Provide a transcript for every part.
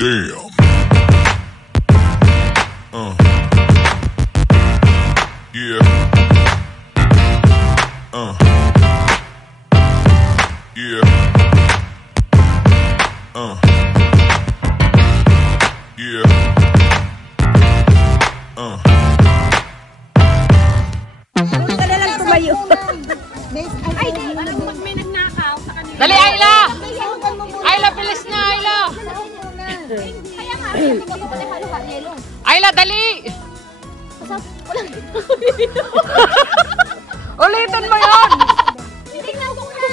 Damn. Yeah. Yeah. Yeah. Ka na lang tumayo. Ay, pag may nagnakaw sa kanila. Dali, Ayla! Ayla, bilis na, Ayla! Kaya nga, hindi ko pala halo-halo. Ayla, dali! Ulitin mo yun! Tingnan ko na.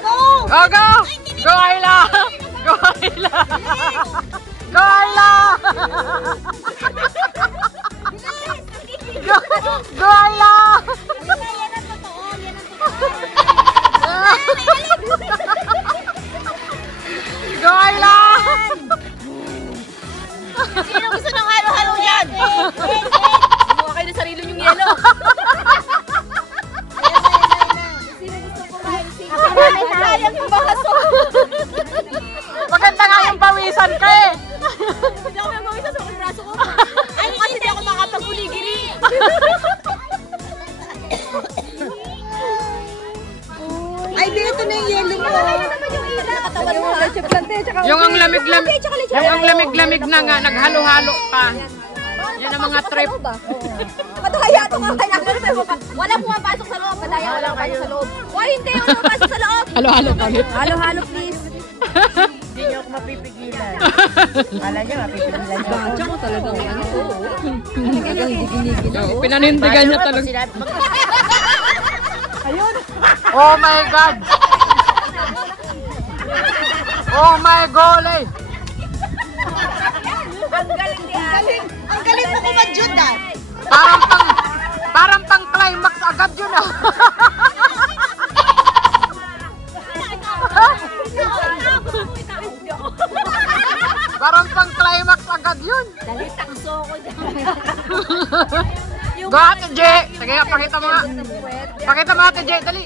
Go! Go, go! Go, Ayla! Go, Ayla! Go, Ayla! Go, go, Ayla! Yan ang totoo. Yan ang totoo. Go, Ayla! Sino gusto ng halo-halo yan? Gumawa kayo ng sarili niyong yelo. Sino gusto kumain? Sayang yung baso. Maganda nga yung pawisan ka eh! Hindi ako nagawin sa sakong braso ko. Ay, kasi hindi ako makapag-uligiri. Ay, dito na yung yelo mo. Yung ang lamig-lamig, yung ang lamig-lamig na nga, naghalo-halo pa. Yan ang mga trip. Padaya ito ka kaya. Wala pumapasok sa loob. Padaya, wala pumapasok sa loob. Why hindi ako pumapasok sa loob? Halo-halo kami. Halo-halo, please. Hindi niyo ako mapipigilan. Kala niya mapipigilan niyo. Bacha ko talaga. Talagang diginigin. Pinanindigan niya talaga. Sinabi, Oh my God! Oh my golly! Ang galing mo kumadjud ah. Parang pang climax agad yun ah. Parang pang climax agad yun. Dali, takso ko dyan. Go Ate J! Sige nga, pakita mo nga. Pakita mo Ate J, dali.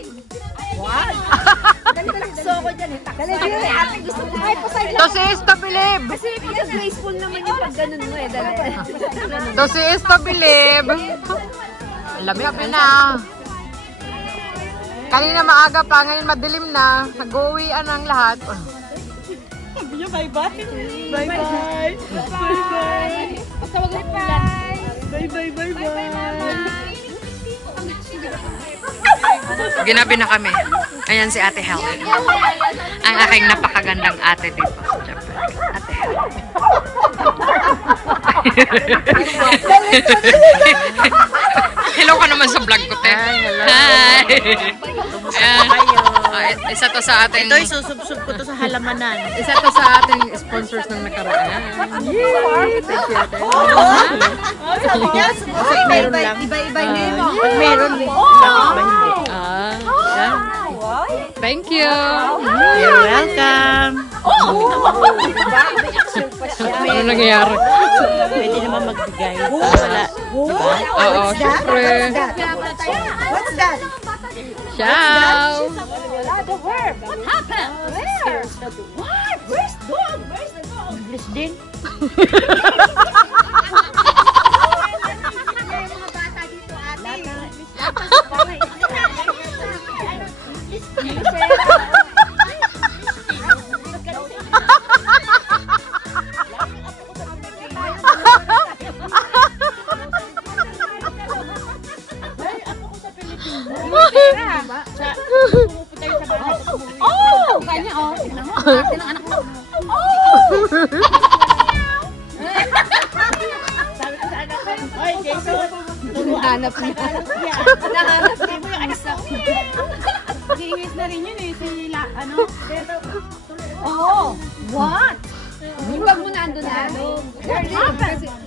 Dali, takso ko dyan. Dali, ate gusto mo. Ay, pasay lang. To see is to believe. Kasi graceful naman yung pag ganun mo eh. Dali. To see is to believe. Lamig na. Kanina maaga pa, ngayon madilim na. Nag-uwian ang lahat. bye-bye. Bye-bye. Bye-bye. Patawag ulit pa. Bye-bye. Ginabi na kami. Ayan si Ate Helen. Ang aking napakagandang ate dito sa Japan. Ate Helen. Hello ka naman sa vlog ko, te. Hi! Ayan. Isa to sa ating... Ito, isusubsub ko to sa halamanan. Isa to sa ating sponsors ng nakaraan. Thank you, Ate. Yes, meron lang. Iba-iba name mo. Pag meron, iba hindi. Yan. Thank you. You're welcome. Ano nangyayari? Pwede naman magbigay. Wala. Diba? Oo, syempre. What's that? Ciao! What happened? Where? What? Where's dog? Where's the dog? English din. Yung mga bata dito, ate. Oh! Kanya, oh. Tignan mo. Ate ng anak mo. Sabi ko sa anak ko, oy, Jason. Hinahanap niya. Hinahanap niya mo yung anak ko. Nag-iingit na rin yun eh. Sila, ano? Oh! What? Yung bag mo na ando na.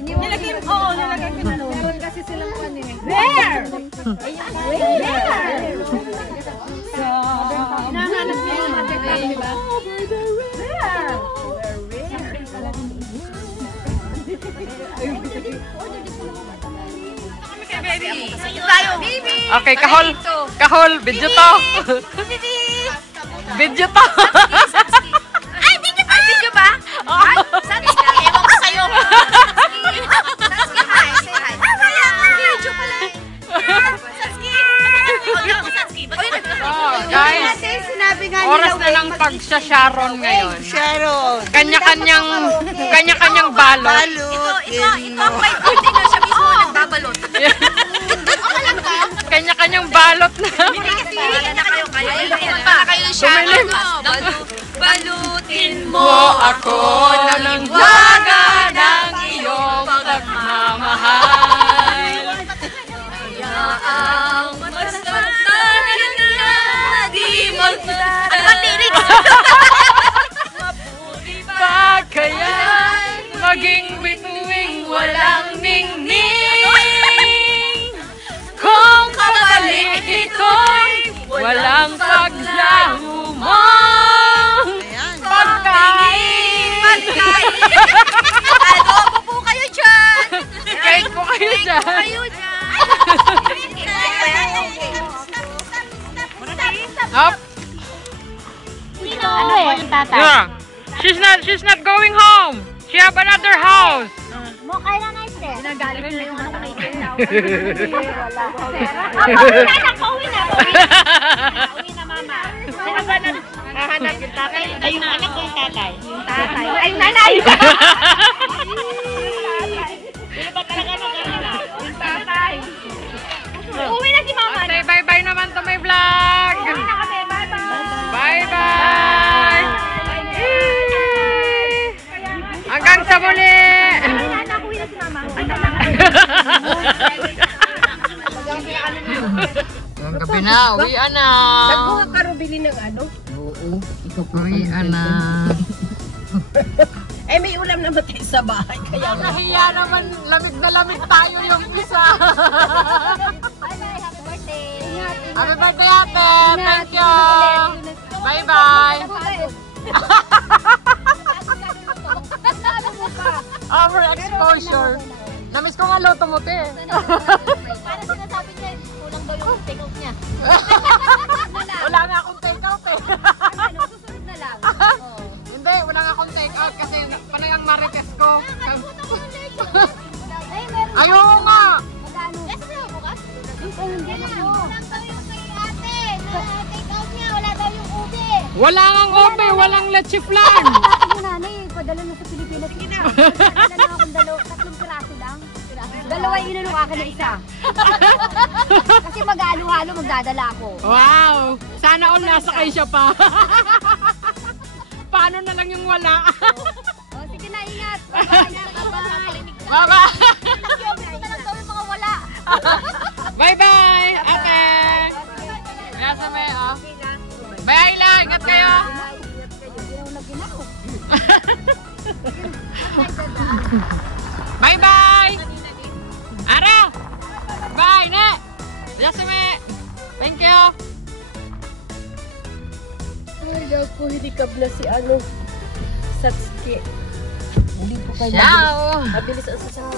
Nilagay mo. Oo, nilagay ko na. Meron kasi silang pan eh. Where? Where? Hinahanap niya yung mga teka, di ba? Where? Okay, kahol. Kahol, video to. Video to. Ay, video ba? Video ba? makapag-Sharon ngayon. Sharon. Kanya-kanyang balot. Ito ang may birthday na siya mismo nagbabalot. Kanya-kanyang balot na. Hindi kasi na kayo para kayo siya. Balutin mo Ako ng waga ng iyong pagmamahal. ang masarap na di Ano ba tirik? Pagkayan maging bituing walang ningning. Kung kapalit ito'y walang paglahumang pagkain. Adobo po kayo dyan! Kahit po kayo dyan. Up. Ano po yung tatay? Yeah. She's not going home. She have another house. Mo kailan na ito? Nagalit na yung ano kay Ken. Pauwi na. Pauwi na mama. Hahanap yung tatay. Ay, yung anak ko yung tatay. Yung tatay. Ay, nanay! Sino ba talaga mag-alala? Yung tatay. Uwi na si mama. Say bye-bye naman to my vlog. Uwi na kami. Bye-bye. Bye-bye. Hanggang sa muli. Anak, uwi na si mama. Ang gabi na, uwian na. Nagbuha ka rin bili ng ano? Oo. Ikaw pa Uwian na. Eh, may ulam na matay sa bahay. Kaya Nahiya naman, lamig na lamig tayo yung isa. Bye-bye. Happy birthday. Happy birthday, ate. Thank you. Bye-bye. Overexposure. Namiss ko nga loto mo, te. Parang sinasabi niya, kulang daw yung take-out niya. Wala nga akong take-out, eh. Ano, susunod na lang. Oh. Hindi, wala nga akong take-out kasi panay ang marites ko. Ay, meron. Ayaw nga. Magkano? Yes, sir, bukas. Hindi na po. Kulang daw yung kay ate. Na take-out niya, wala daw yung ube. Wala nga ope, walang leche flan. Yung nanay, padala na sa Pilipinas. Sige na. Padala na akong tatlong piraso lang. Dalawa yung inulong akin na isa. Kasi mag-halo-halo, magdadala ako. Wow! Sana all nasa kay siya pa. Paano na lang yung wala? Oh, sige na, ingat. Bye-bye. Baba! Gusto na lang daw yung mga wala. Bye-bye! Ate! Nasa may, oh. Bye, Ayla! Ingat kayo! Bye-bye! Ara! Bye, ne! Nasa may! Thank you! Ay, ako, hindi kabla si ano, Satsuki. Hindi po kayo Ciao! mabilis ang sasama.